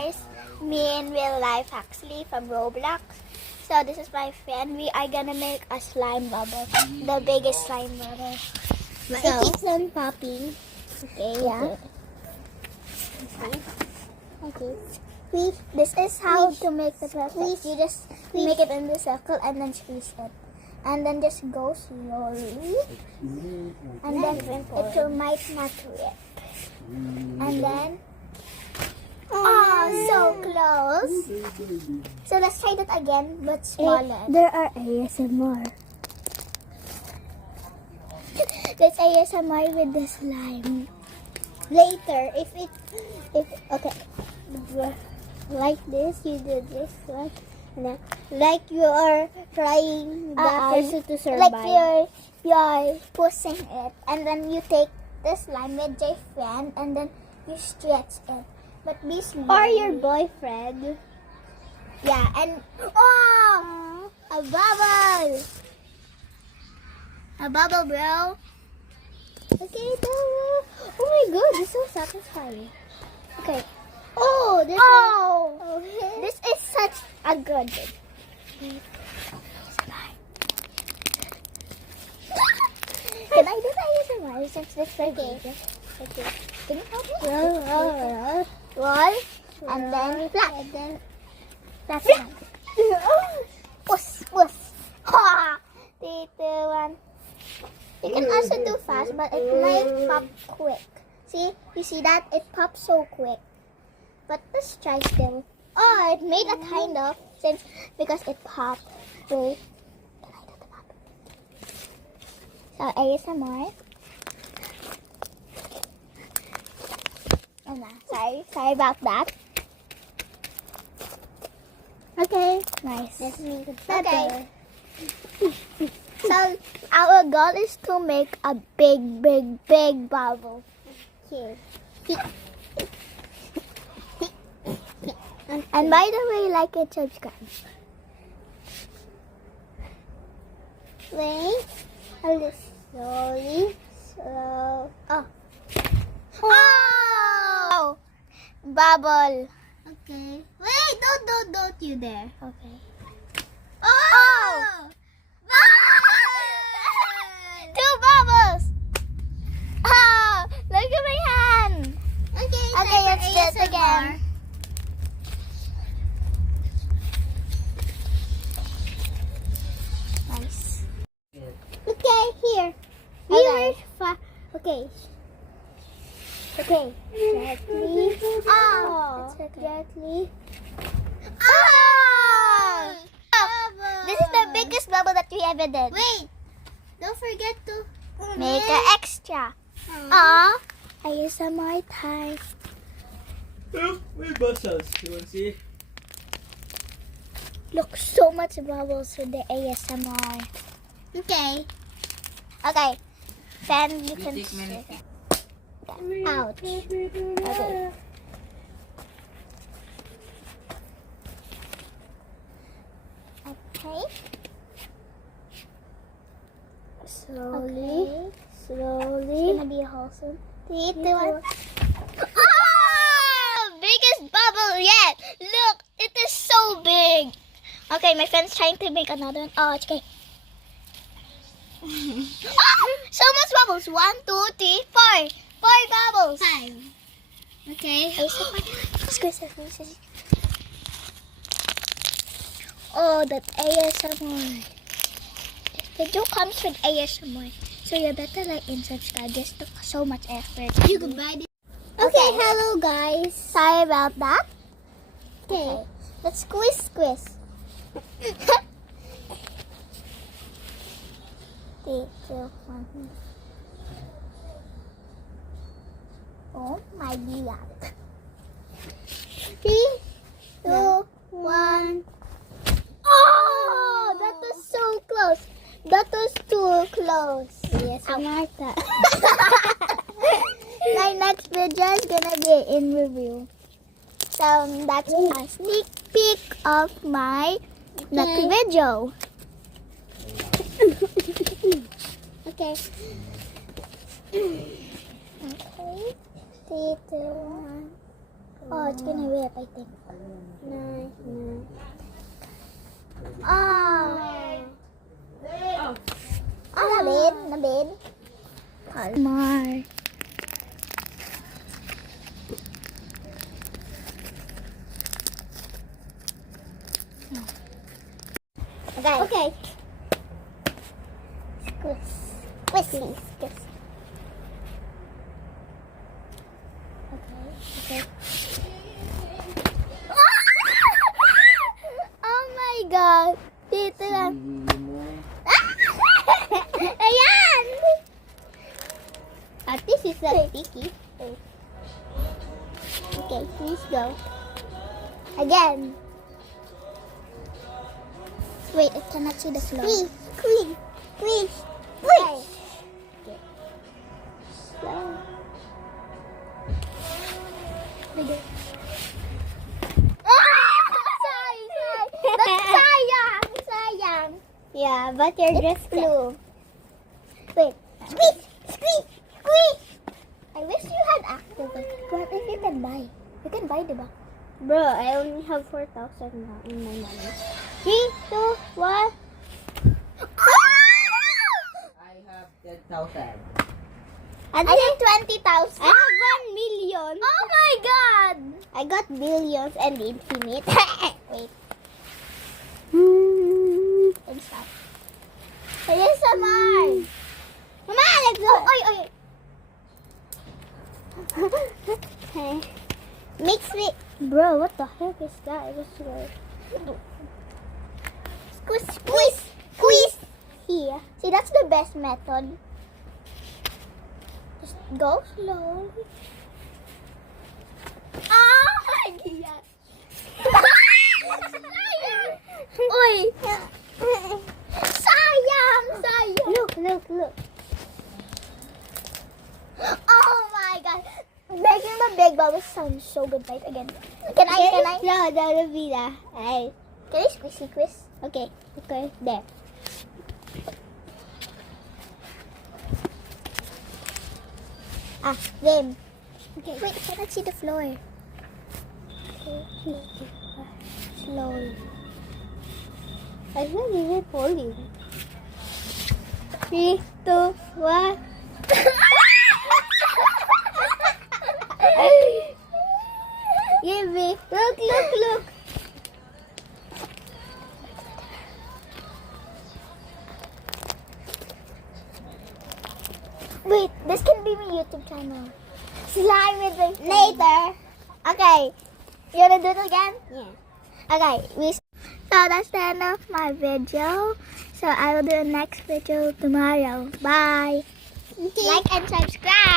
guys, me in real life actually from Roblox. So this is my friend. We are gonna make a slime bubble, the biggest slime bubble. But So- it keeps on popping. Okay, yeah. Okay. This is how to make the perfect. You just make it in the circle and then squeeze it. And then just go slowly. And then it might not rip. And then, oh, so close. So let's try that again, but smaller. There are ASMR. Let's ASMR with the slime. Later, if okay, like this, you do this one. And then, like you are trying the person to survive. Like you're pushing it, and then you take the slime with your friend, and then you stretch it. But be slow. Or your boyfriend. Yeah, and oh, a bubble. A bubble, bro. Okay, oh my god, it's so satisfying. Okay. Oh, this This is such a good thing. Can I do the ASMR since this is okay? Okay. Can you help me? Roll. And then flat. And then that's it. Push. Ha! 3, 2, 1. You can also do fast, but it might pop quick. See? You see that? It pops so quick. But let's try still. Oh, it made a kind of sense because it popped. Wait. Can I do the pop? So, ASMR. Sorry about that. Okay. Nice. Let's make it Okay. better. So, our goal is to make a big bubble. Here. And by the way, like and subscribe. Wait. A little slowly. Slow. Oh! Bubble. Okay. Wait, don't you dare. Okay. Oh! Two bubbles. Oh! Look at my hand. Okay, Okay, let's do it again. Nice. Okay, here. Okay. Okay. Okay. Gently. Oh. It's okay. Gently. Oh! This is the biggest bubble that we ever did. Wait. Don't forget to Make an extra. Ah. ASMR time. With muscles. You want to see? Look, so much bubbles with the ASMR. Okay. Okay. Then you can take many. shake it. Ouch. Okay. Okay. Slowly. Slowly. It's gonna be wholesome. 3, 2, 1. Oh! Biggest bubble yet! Look, it is so big. Okay, my friend's trying to make another one. Oh, it's okay. So much bubbles. 1, 2, 3, 4. 4 bubbles. 5. Okay. Squeeze. Oh, that ASMR. The video comes with ASMR. So you better like and subscribe. This took so much effort. You can buy this. Okay, hello guys. Sorry about that. Okay. Let's squeeze. 3, 2, 1. Oh my god. 3, 2, 1. Oh, that was so close. That was too close. Yes, Martha. My next video is gonna be in review. So that's a sneak peek of my next video. Okay. Okay. 3, 2, 1. Go. Oh, it's gonna whip, I think. Nice, nice. Oh. Oh, nabid. More. Okay. Okay. Squish. Okay. Oh my God! Dito lang. Ayan! This is so sticky. Okay, please go. Again. Wait, I cannot see the floor. Squeeze. Okay. Slow. Sorry. That's sayang. Yeah, but you're just blue. Wait. Squeeze. I wish you had active. What if you can buy? You can buy, diba? Bro, I only have 4,000 now in my money. 3, 2, 1. I have 10,000. I have 20,000. I have 1 million. Oh my God! I got billions and infinite. Wait. And stop. There's some more. Mama, let's go. Oy. Okay. Mix it. Bro, what the heck is that? I just Squeeze. Here. See, that's the best method. Just go slowly. Oh my God. Oy. Sayang. Look. Oh my God. Making the big bubbles sounds so good. Right again. Can I? No, that'll be that. Can I squish? Okay. There. Game. Okay. Wait, I cannot see the floor. Okay. Slowly. I think it's falling. 3, 2, 1. Give me. Look. Wait, this can be my YouTube channel. Slime with my later. Okay. You wanna do it again? Yeah. Okay. So that's the end of my video. So I will do the next video tomorrow. Bye. Like and subscribe.